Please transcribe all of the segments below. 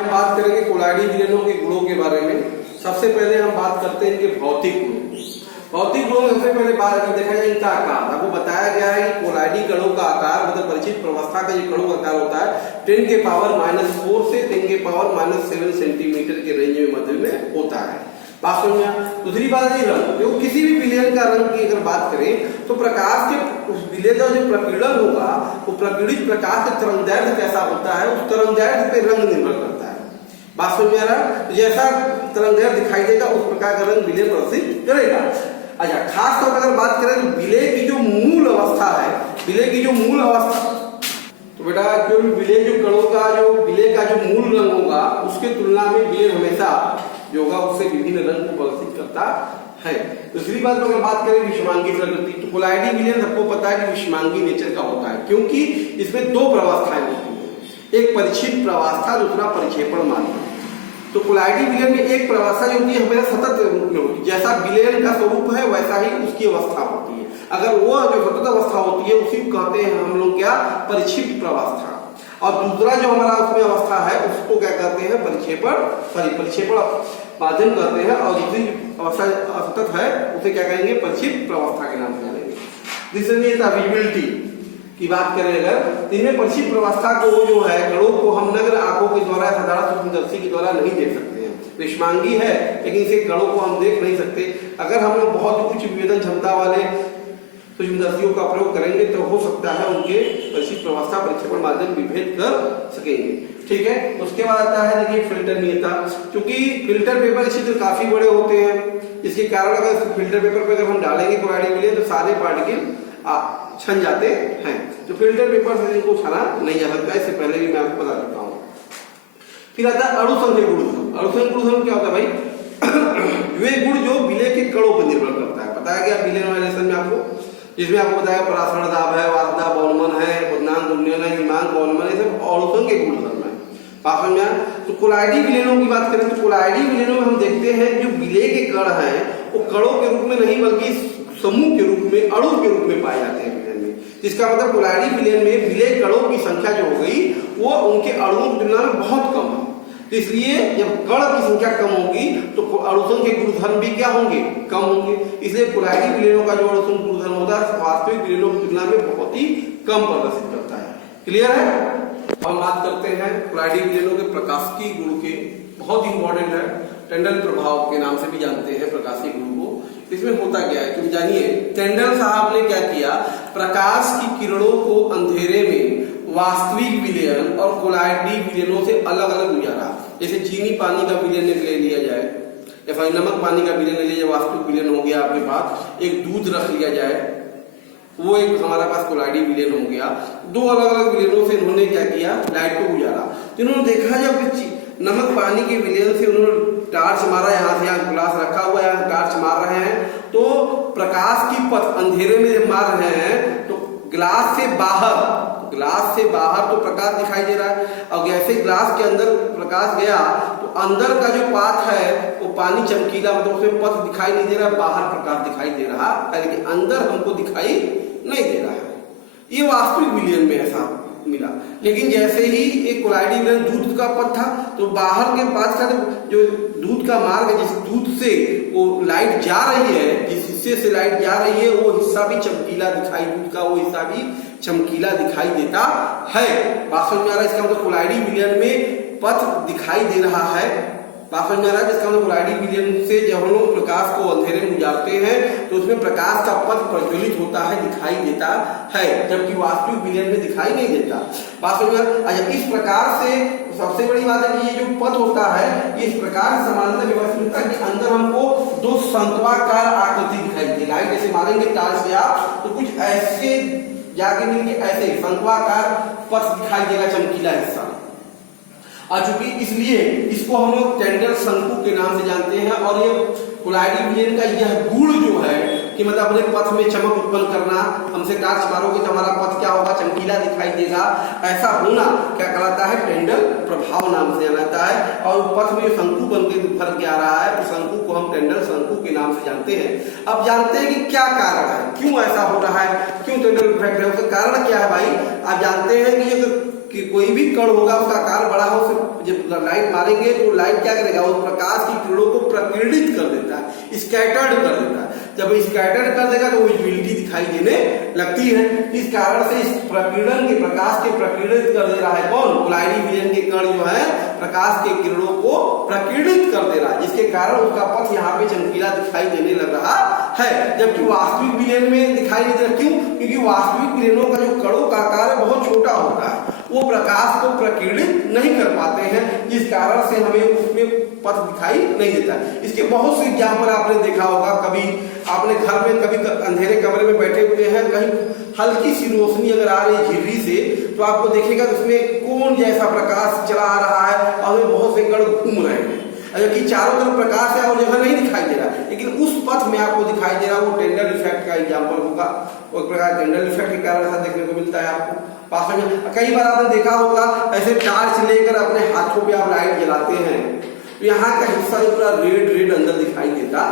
हम बात करेंगे कोलाइडी विलयनों के गुणों के बारे में। सबसे पहले हम बात करते हैं इनके भौतिक गुण। भौतिक गुणों में सबसे पहले बात अगर देखा जाए इनका आकार, आपको बताया गया है कि कोलाइडी कणों का आकार मतलब परिचित प्रवस्था का जो कणों का आकार होता है 10 के पावर -4 से 10 के पावर -7 सेंटीमीटर के रेंज में मध्य में होता है। बात समझ में। दूसरी बात ये रंग, जो किसी भी विलयन का रंग की अगर बात करें तो प्रकाश के उस विलयन का जो प्रकीर्णन होगा वो प्रकीर्णित प्रकाश का तरंगदैर्घ्य कैसा होता है उस तरंगदैर्घ्य पे रंग निर्भर करता है। बात समझ में आ रहा है। जैसा तरंगदैर्घ्य दिखाई देगा उस प्रकार का रंग विलय प्रदर्शित करेगा। अच्छा, खास तौर पर अगर बात करें तो विलय की जो मूल अवस्था है, विलय की जो मूल अवस्था, तो बेटा जो विलय जो कणों का जो विलय का जो मूल रंग होगा उसके तुलना में विलय हमेशा जो होगा उससे विभिन्न रंग को प्रदर्शित करता है। दूसरी बात अगर बात करें विषमांगी प्रकृति, तो कोलाइडी विलयन सबको पता है कि विषमांगी नेचर का होता है, क्योंकि इसमें दो प्रवस्थाएं होती हैं, एक परिच्छिन्न प्रवस्था, दूसरा परिक्षेपण माध्यम। तो कोलाइडी विलयन में एक प्रवस्था जो होती है हमेशा सतत रूप में होती है, जैसा विलयन का स्वरूप है वैसा ही उसकी अवस्था होती है। अगर वो जो सतत अवस्था होती है उसी को कहते हैं हम लोग क्या, परिक्षिप्त प्रवस्था। और दूसरा जो हमारा उसमें अवस्था है उसको क्या कहते हैं, परिक्षेपण माध्यम कहते हैं। और दूसरी अवस्था सतत है उसे क्या कहेंगे, परिक्षिप्त प्रवस्था के नाम से जानेंगे। दूसरी विजिबिलिटी की बात करें अगर, इनमें परिक्षिप्त प्रवस्था को जो है कणों को हम नग्न आंखों के द्वारा साधारण सूक्ष्मदर्शी के द्वारा नहीं देख सकते हैं। विषमांगी है लेकिन इसे कणों को हम देख नहीं सकते। अगर हम लोग बहुत उच्च विवेचन क्षमता वाले सूक्ष्मदर्शियों का प्रयोग करेंगे तो हो सकता है उनके परिक्षिप्त प्रवस्था परिक्षेपण माध्यम विभेद कर सकेंगे। ठीक है। उसके बाद आता है देखिए फिल्टरनीयता, क्योंकि फिल्टर पेपर के छिद्र काफी बड़े होते हैं, इसके कारण अगर फिल्टर पेपर पे अगर हम डालेंगे कोलाइडी विलयन तो सारे पार्टिकल छन जाते हैं। तो फिल्टर पेपर से इनको छाना नहीं जा सकता, इससे पहले भी मैं आपको बता देता हूँ। फिर आता है अणुसंघ गुणधर्म। अणुसंघ गुणधर्म क्या होता है भाई, वे गुण जो विलय के कणों पर निर्भर करता है। बताया गया विलयन में आपको, जिसमें आपको बताया परासरण दाब है, वाष्पता बहुलमन है, बदनाम उन्नयन है, हिमांक बहुलमन, ये सब अणुसंघ के गुणधर्म है। बात समझ में। तो कोलाइडी विलयनों की बात करें तो कोलाइडी विलयनों में हम देखते हैं जो विलय के कण हैं वो कणों के रूप में नहीं बल्कि समूह के रूप में, अणु के रूप में पाए जाते हैं विलयन में। जिसका मतलब कोलाइडी विलयन में विलय कणों की संख्या जो हो गई वो उनके अणुओं की तुलना में बहुत कम है। तो इसलिए जब कण की संख्या कम होगी तो अणुसंघ के गुणधर्म भी क्या होंगे, कम होंगे। इसलिए कोलाइडी विलयनों का जो अणुसंघ गुणधर्म होता है वास्तविक विलयनों की तुलना में बहुत ही कम प्रदर्शित करता है। क्लियर है। हम बात करते हैं कोलाइडी विलयनों के प्रकाशिकी गुण के, बहुत इंपॉर्टेंट है, टेंडल प्रभाव के नाम से भी जानते हैं प्रकाशिकी गुण को। इसमें होता क्या है, तुम जानिए। टेंडल साहब ने क्या किया, प्रकाश की किरणों को अंधेरे में वास्तविक विलयन और कोलाइडी विलयनों से अलग अलग गुजारा। जैसे चीनी पानी का विलयन ले लिया जाए या फिर नमक पानी का विलयन ले लिया जाए, वास्तविक विलयन हो गया आपके पास। एक दूध रख लिया जाए, वो एक हमारा पास कोलाइडी विलयन हो गया। दो अलग अलग विलयनों से इन्होंने क्या किया, लाइट को गुजारा। तो इन्होंने देखा जब नमक पानी के विलयन से उन्होंने टार्च मारा, यहाँ से यहाँ ग्लास रखा हुआ है, यहाँ टार्च मार रहे हैं तो प्रकाश की पथ अंधेरे में जब मार रहे हैं तो ग्लास से बाहर तो प्रकाश दिखाई दे रहा है। और जैसे ग्लास के अंदर प्रकाश गया तो अंदर का जो पाथ है वो पानी चमकीला, मतलब उसमें पथ दिखाई नहीं दे रहा, बाहर प्रकाश दिखाई दे रहा है लेकिन अंदर हमको दिखाई नहीं दे रहा है। ये वास्तविक विलयन में ऐसा मिला। लेकिन जैसे ही एक कोलाइडी विलयन दूध का पथ था तो बाहर के पास का जो दूध का मार्ग है, जिस दूध से वो लाइट जा रही है, जिस हिस्से से लाइट जा रही है वो हिस्सा भी चमकीला दिखाई, दूध का वो हिस्सा भी चमकीला दिखाई देता है। बात समझ में आ रहा है। इसका मतलब कोलाइडी विलयन में पथ दिखाई दे रहा है। बात समझ में आ रहा है। जिसका मतलब कोलाइडी विलयन से जब हम लोग प्रकाश को अंधेरे में गुजारते हैं तो उसमें प्रकाश का पथ प्रज्वलित होता है, दिखाई देता है, जबकि वास्तविक विलयन में दिखाई नहीं देता। बात समझ में आ रहा है। अच्छा, इस प्रकार से सबसे बड़ी बात है कि ये जो पथ होता है ये इस प्रकार समानता व्यवस्थित होता है कि अंदर हमको दो शंक्वाकार आकृति दिखाई देती है। लाइट जैसे मारेंगे टार्च से आप तो कुछ ऐसे जाके मिलके ऐसे शंक्वाकार पथ दिखाई देगा, चमकीला हिस्सा। और चूंकि इसलिए इसको हम लोग टेंडल शंकु के नाम से जानते हैं। और ये कोलाइडी विलयन का यह गुण जो है कि मतलब अपने पथ में चमक उत्पन्न करना, हमसे टार्च मारोगे तो हमारा पथ क्या होगा, चमकीला दिखाई देगा, ऐसा होना क्या कहलाता है, टेंडल प्रभाव नाम से जाना जाता है। और पथ में शंकु बन के भर के आ रहा है तो शंकु को हम टेंडल शंकु के नाम से जानते हैं। अब जानते हैं कि क्या कारण है, क्यों ऐसा हो रहा है, क्यों टेंडल इफेक्ट है, उसका कारण क्या है भाई। आप जानते हैं कि कोई भी कण होगा उसका आकार बड़ा हो जब लाइट मारेंगे तो लाइट क्या करेगा, वो प्रकाश की किरणों को प्रकीर्णित कर देता है, स्कैटर्ड कर देता है। जब स्कैटर्ड कर देगा तो विजिबिलिटी दिखाई देने लगती है। इस कारण से इस प्रकीर्णन के प्रकाश के प्रकीर्णित कर दे रहा है कौन, कोलाइडी विलयन के कण जो है प्रकाश के किरणों को प्रकीर्णित कर दे रहा है, जिसके कारण उसका पथ यहाँ पे चमकीला दिखाई देने लग रहा है। जबकि वास्तविक विलयन में दिखाई नहीं देता, क्यों, क्योंकि वास्तविक विलयनों का जो कणों का आकार है बहुत छोटा होता है, वो प्रकाश को प्रकीर्णित नहीं कर पाते हैं, जिस कारण से हमें उसमें पथ दिखाई नहीं देता। इसके बहुत से एग्जाम्पल आपने देखा होगा, कभी आपने घर में कभी अंधेरे कमरे में बैठे हुए हैं, कहीं हल्की सी रोशनी अगर आ रही है झिर्री से, तो आपको देखेगा कि उसमें कोन जैसा प्रकाश चला आ रहा है और बहुत से कण घूम रहे हैं, जबकि चारों तरफ प्रकाश है और जगह नहीं दिखाई दे रहा, लेकिन उस पथ में आपको दिखाई दे रहा, वो टेंडल इफेक्ट का एग्जाम्पल होगा। एक प्रकार टेंडल इफेक्ट के कारण ऐसा देखने को मिलता है आपको। पास में कई बार आपने देखा होगा, ऐसे टार्च लेकर अपने हाथों पे आप लाइट जलाते हैं, तो यहाँ का हिस्सा पूरा रेड रेड अंदर दिखाई देता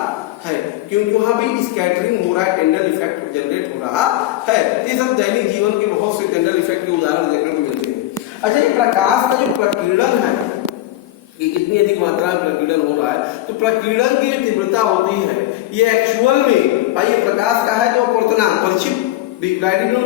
है, क्योंकि वहां भी स्कैटरिंग हो रहा है, टेंडल इफेक्ट जनरेट हो रहा है। ये सब दैनिक जीवन के बहुत से टेंडल इफेक्ट के उदाहरण देखने को मिलते हैं। अच्छा, ये प्रकाश का जो प्रकीर्णन है कि कितनी अधिक मात्रा में प्रकीर्णन हो रहा है, तो प्रकीर्णन की जो तीव्रता होती है ये एक्चुअल में भाई ये प्रकाश का है जो अपवर्तनांक परिक्षिप्त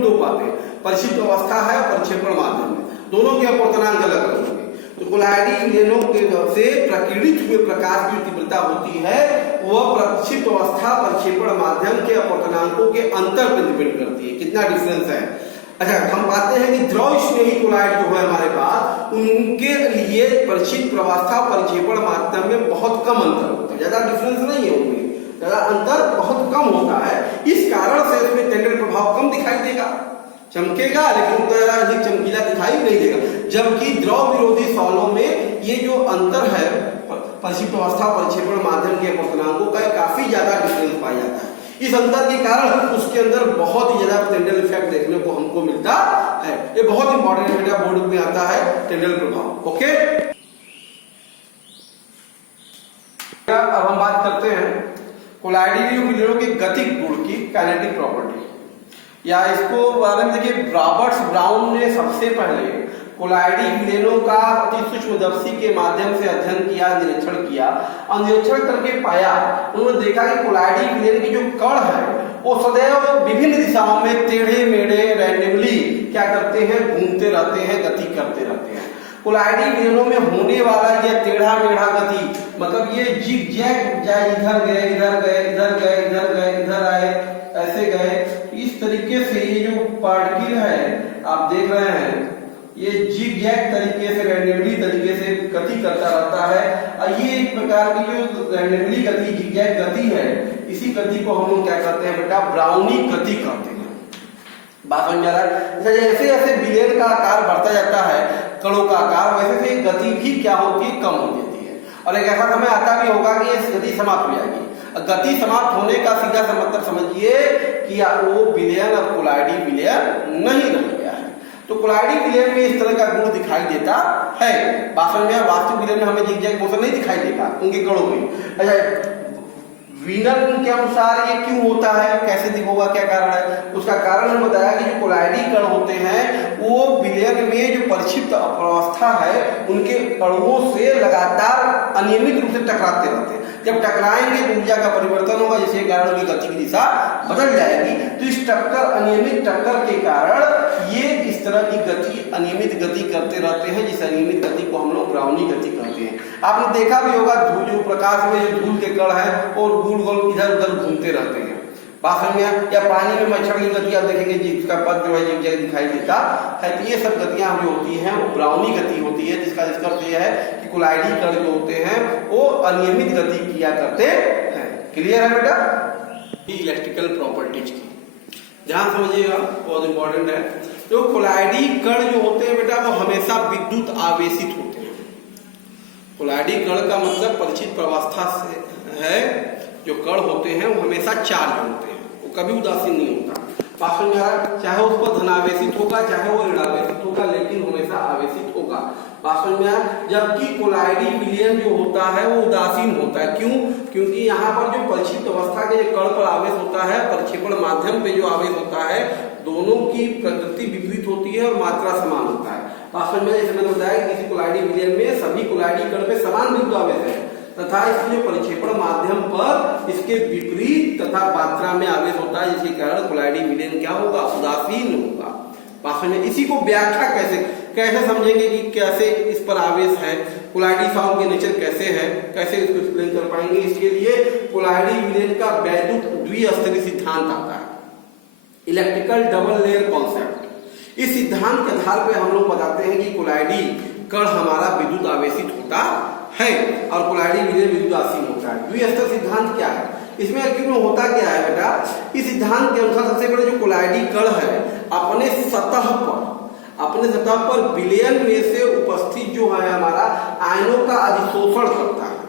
दो पाते हैं, परिक्षिप्त अवस्था है और प्रक्षेपण माध्यम में, दोनों के अपवर्तनांक अलग अलग होंगे। तो कोलाइडी विलयनों के से प्रकीर्णित हुए प्रकाश की तीव्रता होती है वह प्रक्षिप्त अवस्था प्रक्षेपण माध्यम के अपवर्तनांकों के अंतर पर डिपेंड करती है, कितना डिफरेंस है। अच्छा, हम पाते हैं कि द्रव स्नेही कोलाइड जो है हमारे पास, उनके लिए परिचित प्रवस्था प्रक्षेपण माध्यम में बहुत कम अंतर होता है, ज्यादा डिफरेंस नहीं है उनमें, ज्यादा अंतर बहुत कम होता है। इस कारण से उसमें टेंडल प्रभाव कम दिखाई देगा, चमकेगा लेकिन ज्यादा अधिक चमकीला दिखाई नहीं देगा। जबकि द्रव विरोधी सॉलों में ये जो अंतर है परिचित अवस्था प्रक्षेपण माध्यम के अपवर्तनांकों का काफी ज्यादा डिफरेंस पाया जाता है। इस अंतर के कारण उसके अंदर बहुत ही ज्यादा टेंडल इफेक्ट देखने को हमको मिलता है। ये बहुत इंपॉर्टेंट बेटा बोर्ड में आता है टेंडल प्रभाव। ओके, अब हम बात करते हैं कोलाइडी विलयनों के गतिक गुण की, काइनेटिक प्रॉपर्टी, या इसको बारे में देखिए रॉबर्ट्स ब्राउन ने सबसे पहले कोलाइडी विलयनों का अति सूक्ष्मदर्शी के माध्यम से अध्ययन किया, निरीक्षण किया और निरीक्षण करके पाया, उन्होंने देखा कि कोलाइडी विलयन के जो कण है वो सदैव विभिन्न दिशाओं में टेढ़े मेढ़े रैंडमली क्या करते हैं, घूमते रहते हैं, गति करते रहते हैं। कोलाइडी विलयनों में होने वाला यह टेढ़ा मेढ़ा गति, मतलब ये जिग जैग, चाहे इधर गए इधर गए इधर गए इधर गए इधर आए ऐसे गए, इस तरीके से ये जो पार्टिकल है आप देख रहे हैं ये जिग जैग तरीके से रैंडमली तरीके से गति करता रहता है। और ये एक प्रकार की जो रैंडमली गति जिग जैग गति है, इसी गति को हम लोग क्या करते हैं बेटा, ब्राउनी गति कहते हैं। बात समझ आ रहा है? जैसे जैसे विलयन का आकार बढ़ता जाता है, कणों का आकार, वैसे वैसे गति भी क्या होती है, कम हो जाती है। और एक ऐसा समय आता भी होगा कि ये गति समाप्त हो जाएगी। गति समाप्त होने का सीधा सा मतलब समझिए कि वो विलयन अब कोलाइडी विलयन नहीं रह गया है। तो कोलाइडी विलयन में इस तरह का गुण दिखाई देता है। वास्तविक विलयन में हमें जिग-जैग मोशन नहीं दिखाई देगा उनके कणों में। अच्छा, वीनर के अनुसार ये क्यों होता है, कैसे होगा, क्या कारण है, उसका कारण हमने बताया कि जो कोलाइडी कण होते हैं वो विलयन में जो परिक्षिप्त अवस्था है उनके कणों से लगातार अनियमित रूप से टकराते रहते हैं। जब टकराएंगे तो ऊर्जा का परिवर्तन होगा, जिसके कारण उनकी गति की दिशा बदल जाएगी। तो इस अनियमित टक्कर के कारण ये इस तरह की गति, अनियमित गति करते रहते हैं, जिस अनियमित गति को हम लोग ब्राउनी गति कहते हैं। आपने देखा भी होगा जो प्रकाश में जो धूल के कण है और गोल गोल इधर उधर घूमते रहते हैं। बात में या पानी में मच्छर की गति आप देखेंगे जिसका पद जो है जिग-जैग दिखाई देता है। तो ये सब गतियां जो होती हैं वो ब्राउनी गति होती है, जिसका निष्कर्ष ये है कि कोलाइडी कण जो होते हैं वो अनियमित गति किया करते हैं। क्लियर है बेटा? इलेक्ट्रिकल प्रॉपर्टीज की ध्यान समझिएगा, बहुत इंपॉर्टेंट है। तो कोलाइडी कण जो होते हैं बेटा वो हमेशा विद्युत आवेशित होते हैं। कोलाइडी कण का मतलब परिचित प्रवस्था से है, जो कण होते हैं वो हमेशा चार्ज होते हैं, वो कभी उदासीन नहीं होता। चाहे उस पर धनावेशित होगा चाहे वो ऋणावेशित होगा, लेकिन हमेशा आवेशित होगा। जबकि कोलाइडी विलयन जो होता है वो उदासीन होता है। क्यों? क्योंकि यहाँ पर जो परिक्षिप्त अवस्था के कण पर आवेश होता है, प्रक्षेपण माध्यम पे जो आवेश होता है, दोनों की प्रकृति विपरीत होती है और मात्रा समान होता है। वास्तव में जैसे मैंने बताया किसी कोलाइडी विलयन में सभी कोलाइडी कण पे समान बिंदु आवेश है तथा इसके परिक्षेपण माध्यम पर इसके विपरीत तथा मात्रा में आवेश होता है, जिसके कारण कोलाइडी विलयन क्या होगा, उदासीन होगा। वास्तव में इसी को व्याख्या कैसे समझेंगे कि कैसे इस पर आवेश है, कोलाइडी सॉल्व के नेचर कैसे है, कैसे इसको एक्सप्लेन कर पाएंगे। इसके लिए कोलाइडी विलयन का वैद्युत द्विस्तरीय सिद्धांत आता है, इलेक्ट्रिकल डबल लेयर कॉन्सेप्ट। इस सिद्धांत के आधार पर हम लोग बताते हैं कि कोलाइडी कण हमारा विद्युत आवेशित होता है और कोलाइडी विलयन विद्युदासीन होता है। द्विस्तर सिद्धांत क्या है, इसमें एक्चुअली में होता क्या है बेटा, इस सिद्धांत के अनुसार सबसे पहले जो कोलाइडी कण है अपने सतह पर विलयन में से उपस्थित जो है हमारा आयनों का अधिशोषण करता है।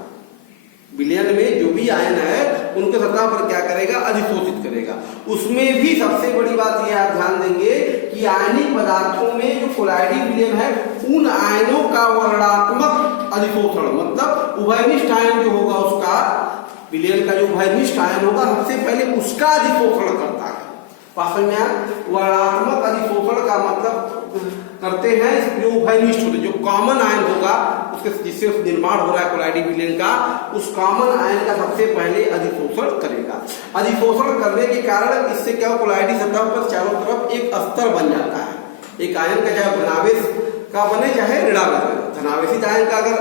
विलयन में जो भी आयन है उनके सतह पर क्या करेगा, अधिशोषित करेगा। उसमें भी सबसे बड़ी बात यह आप ध्यान देंगे कि आयनिक पदार्थों में जो कोलाइडी विलयन है उन आयनों का वर्णात्मक अधिशोषण, मतलब उभयनिष्ठ आयन जो होगा उसका, विलयन का जो उभयनिष्ठ आयन होगा सबसे पहले उसका अधिशोषण करता है। वास्तव में वर्णात्मक अधिशोषण का मतलब करते हैं जो उभयनिष्ठ होते, जो कॉमन आयन होगा उसके जिससे निर्माण हो रहा है कोलाइडी विलयन का, उस कॉमन आयन का सबसे पहले अधिशोषण करेगा। अधिशोषण करने के कारण इससे क्या कोलाइडी सतह पर चारों तरफ एक स्तर बन जाता है। एक आयन का चाहे धनावेश का बने चाहे ऋणावेश, धनावेशित आयन का अगर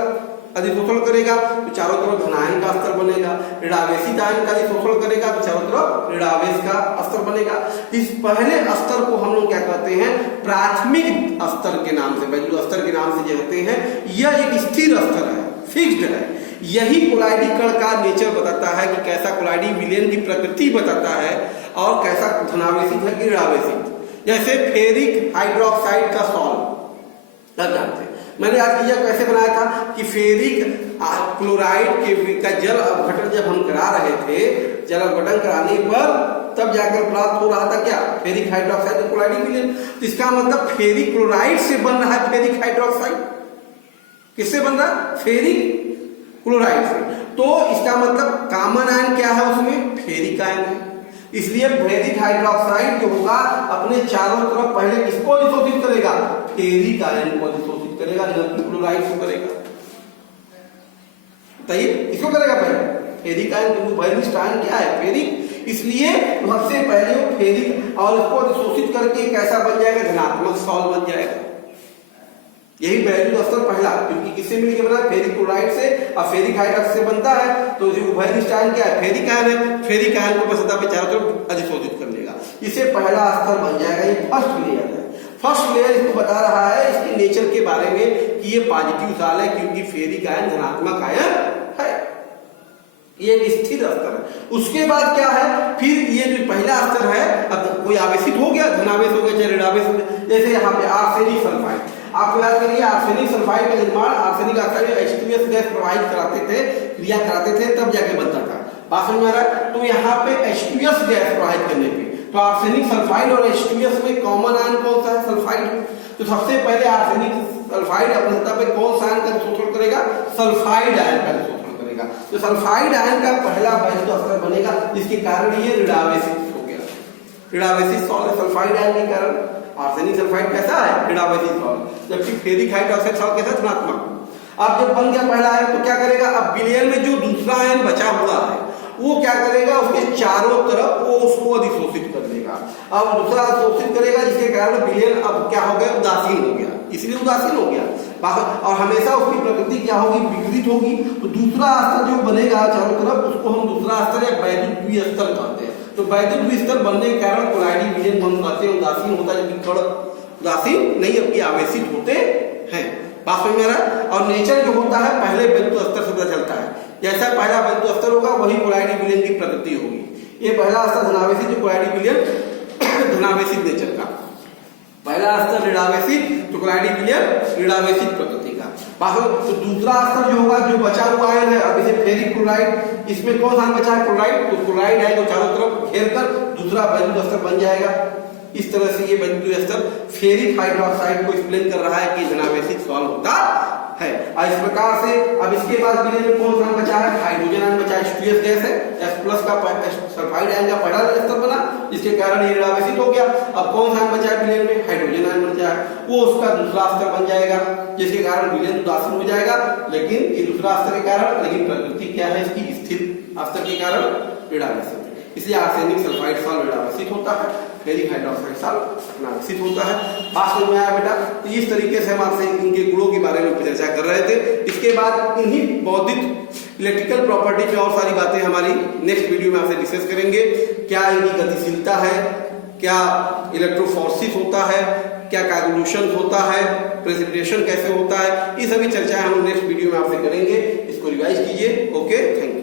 अधिशोषण करेगा तो चारों तरफ धनायन का स्तर बनेगा, ऋणावेशित आयन का अधिशोषण करेगा तो चारों तरफ ऋणावेश का स्तर बनेगा। इस पहले स्तर को हम लोग क्या कहते हैं, प्राथमिक स्तर के नाम से, वैल्यू स्तर के नाम से कहते हैं। यह एक स्थिर स्तर है, फिक्स्ड है। यही कोलाइडी कण का नेचर बताता है कि कैसा कोलाइडी विलयन की प्रकृति बताता है और कैसा धनावेशित है कि ऋणावेशित। जैसे फेरिक हाइड्रोक्साइड का सॉल्व जानते हैं, मैंने आज यह कैसे बनाया था कि फेरिक क्लोराइड का जल अपघटन जब हम करा रहे थे, जल अपघटन कराने पर तब जाकर प्राप्त हो रहा था क्या, फेरिक हाइड्रोक्साइड कोलाइडी विलयन। तो इसका मतलब फेरिक क्लोराइड से बन रहा है फेरिक हाइड्रोक्साइड। किससे बन रहा है, फेरिक क्लोराइड से। तो इसका मतलब कॉमन आयन क्या है उसमें, फेरिक आयन है। इसलिए फेरिक हाइड्रोक्साइड जो होगा अपने चारों तरफ पहले किसको अधिशोषित करेगा, फेरिक आयन को अधिशोषित करेगा, न क्लोराइड को करेगा। बताइए इसको करेगा पहले फेरिक आयन, क्योंकि वैल्यूस्ट आयन क्या है, फेरिक। इसलिए सबसे पहले वो फेरिक और इसको अधिशोषित करके कैसा बन जाएगा, धनात्मक सॉल्व बन जाएगा। यही वैल्यू स्तर पहला, क्योंकि किससे मिलकर बना, फेरिक क्लोराइड से और फेरिक हाइड्रोक्साइड से बनता है। तो जो उभयनिष्ठ आयन क्या है, फेरिक आयन है। फेरिक आयन को सतह पे चारों तरफ अधिशोषित कर लेगा, इसे पहला स्तर बन जाएगा। ये फर्स्ट लेयर है। फर्स्ट लेयर इसको बता रहा है इसके नेचर के बारे में कि ये पॉजिटिव साल है, क्योंकि फेरिक आयन धनात्मक आयन है। ये एक स्थिर स्तर है। उसके बाद क्या है, फिर ये जो पहला स्तर है, अब कोई आवेशित हो गया, धनावेश हो गया चाहे ऋणावेश हो गया। जैसे यहाँ पे आर्सेनिक सल्फाइड, आप याद करिए आर्सेनिक सल्फाइड का निर्माण आर्सेनिक ऑक्साइड में H2S गैस प्रवाहित कराते थे, क्रिया कराते थे, तब जाके बनता था। बात समझ में आ रहा है। तो यहाँ पे H2S गैस प्रवाहित करने पे तो आर्सेनिक सल्फाइड और H2S में कॉमन आयन कौन सा है, सल्फाइड। तो सबसे पहले आर्सेनिक सल्फाइड अपने सतह पे कौन सा आयन का अधिशोषण करेगा, सल्फाइड आयन का अधिशोषण करेगा। तो सल्फाइड आयन का पहला वैल्यू स्तर बनेगा, जिसके कारण ये ऋणावेशित हो गया। ऋणावेशित सॉल्ट सल्फाइड आयन के कारण। आर्सेनिक सल्फाइड कैसा है, ऋणावेशित सॉल्ट, जबकि फेरिक हाइड्रोक्साइड सॉल्ट कैसा, धनात्मक। अब जब बन गया पहला आयन तो क्या करेगा, अब विलयन में जो दूसरा आयन बचा हुआ है वो क्या करेगा, उसके चारों तरफ वो उसको अधिशोषित कर देगा। अब दूसरा अधिशोषित करेगा, जिसके कारण विलयन अब क्या हो गया, उदासीन हो गया। इसलिए उदासीन हो गया और हमेशा उसकी प्रकृति क्या होगी, विकृत होगी। तो दूसरा स्तर जो बनेगा चारों तरफ, उसको हम दूसरा स्तर या वैद्युत द्विस्तर कहते हैं। तो वैद्युत द्विस्तर बनने के कारण कोलाइडी विलयन हम कहते हैं उदासीन होता है, जबकि कण उदासीन नहीं, जबकि आवेशित होते हैं। बात समझ में आ रहा है। और नेचर जो होता है पहले वैद्युत स्तर से पता चलता है। जैसा पहला वैद्युत स्तर होगा वही कोलाइडी विलयन की प्रकृति होगी। ये पहला स्तर धनावेशित, जो कोलाइडी विलयन धनावेशित नेचर का। पहला स्तर ऋणावेशित, तो कोलाइडी विलयन ऋणावेशित प्रकृति का। तो दूसरा स्तर जो होगा, जो बचा हुआ आयन है, अब इसे फेरिक क्लोराइड, इसमें कौन सा बचा है, क्लोराइड। तो क्लोराइड है तो चारों तरफ घेर कर दूसरा वैद्युत स्तर बन जाएगा। इस तरह से ये वैद्युत स्तर फेरिक हाइड्रोक्साइड को एक्सप्लेन कर रहा है कि धनावेशित सॉल्व होता है। और इस प्रकार से अब इसके बाद विलयन में कौन सा बचा है, हाइड्रोजन आयन बचा है। H2S गैस है, H+ का सल्फाइड आयन का पहला स्तर बना, जिसके कारण ये रेड एसिड हो गया। अब कौन सा आयन बचा है विलेन में? हाइड्रोजन आयन बचा है, वो उसका दूसरा स्तर बन जाएगा, जिसके कारण विलेन उदासीन हो जाएगा। लेकिन ये दूसरा स्तर के कारण, लेकिन प्रकृति क्या है इसकी? स्थिर स्तर के कारण रेड एसिड। इसलिए arsenic sulphide salt red acid होता है, फेरिक हाइड्रोक्साइड सॉल्ट एनालिसिस होता है। बात समझ में आया बेटा? तो इस तरीके से हम आपसे इनके गुणों के बारे में चर्चा कर रहे थे। इसके बाद इन्हीं बौद्धिक इलेक्ट्रिकल प्रॉपर्टी पे और सारी बातें हमारी नेक्स्ट वीडियो में आपसे डिस्कस करेंगे। क्या इनकी गतिशीलता है, क्या इलेक्ट्रोफोरेसिस होता है, क्या कन्वोल्यूशन होता है, प्रेसिपिटेशन कैसे होता है, ये सभी चर्चाएं हम नेक्स्ट वीडियो में आपसे करेंगे। इसको रिवाइज कीजिए। Okay, thank you.